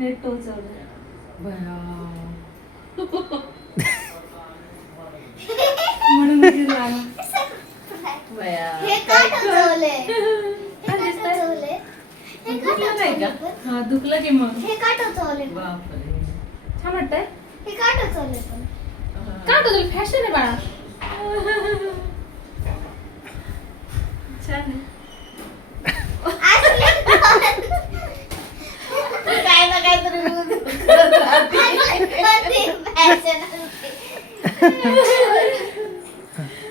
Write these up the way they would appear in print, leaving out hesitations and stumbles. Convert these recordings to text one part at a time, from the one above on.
Net टोचवलं. म्हणून उशीर झाला. हे का टोचवलंय? काय दिसतंय? हे का टोचवलंय? हा दुखलं की मग. हे का टोचवलंय? छान वाटतंय. हे का टोचवलंय पण? का टोचलं? फॅशन आहे बाळा. छान आहे. काय ना काहीतरी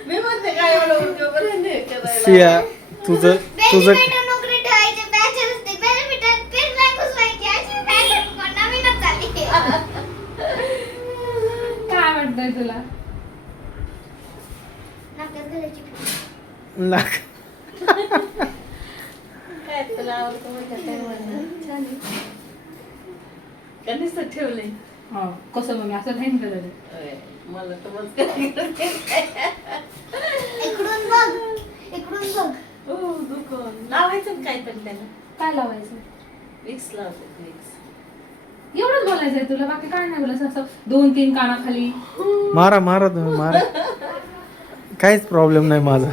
मी म्हणते काय एवढं उलटं बरं नाही करायला. सिया तुझं तुझं नोकरी ठेवायचे पॅचन असते बेनिफिट पेन नाही घुसवायची अशी पॅचन नवीनच चालली. काय वाटतंय तुला? नाकात घालायची. लाग काय तुला आवडतं म्हणजे काय म्हणणार? छान आहे. का नुसतं ठेवलंय? हो कसं मग असं नाही करत. होय, मला तर मस्त काय करते. इकडून बघ इकडून बघ. हो दुकान लावायचं ना काय पण त्याला. काय लावायचं? विक्स लावते विक्स. एवढंच बोलायचंय तुला, बाकी काय नाही बोलायचं. असं 2-3 कानाखाली. मारा मारा तुम्ही मारा, काहीच प्रॉब्लेम नाही माझा.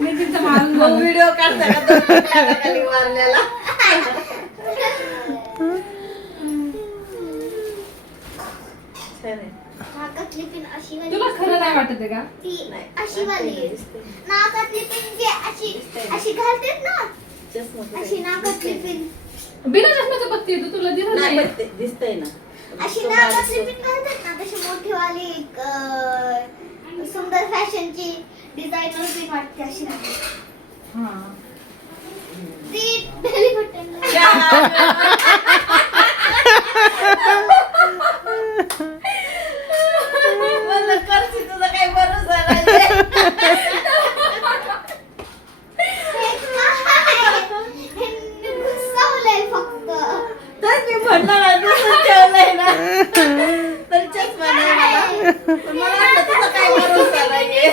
मी तिचं मारून मग व्हिडिओ काढता का तो खाली मारलेला? छान आहे. नाकातली पिन अशी वाली तुला खरं नाही वाटत आहे का? ती नाही, अशी वाली आहे. दिसते. नाकातली पिन जी अशी अशी घालतात ना चष्मा कुठे? अशी नाकातली पिन बिना चष्म्याचं बघते तू, तुला दिसत नाही नाही. पण ते दिसतंय ना. अशी तो नाकातली बारीक पिन घालतात ना तशी मोठी वाली सुंदर फॅशनची डिझायनर पिन वाटते अशी घालतात. हा. ती बेली बटन म्हणलं करशी तुझा काही भरोसा नाही. घुसवलंय फक्त. तर मी म्हणणार आहे, तसंच ठेवलंय ना. तर चष्मा नाही मला. पण मला वाटलं तुझा काही भरोसा नाहीये.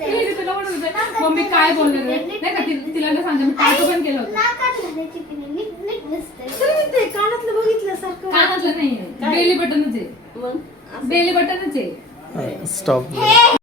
मी तुला म्हणत होते, मम्मी काय बोलणार आहे? नाही का तिला ना सांगते, मी टाटू पण केलं होतं. नाकात घालायची पिन नीट नीट दिसतंय. तरी ते कानातलं बघितल्यासारखं. कानातलं नाहीये, बेली बटनच आहे. मग बेली बटनच आहे. स्टॉप.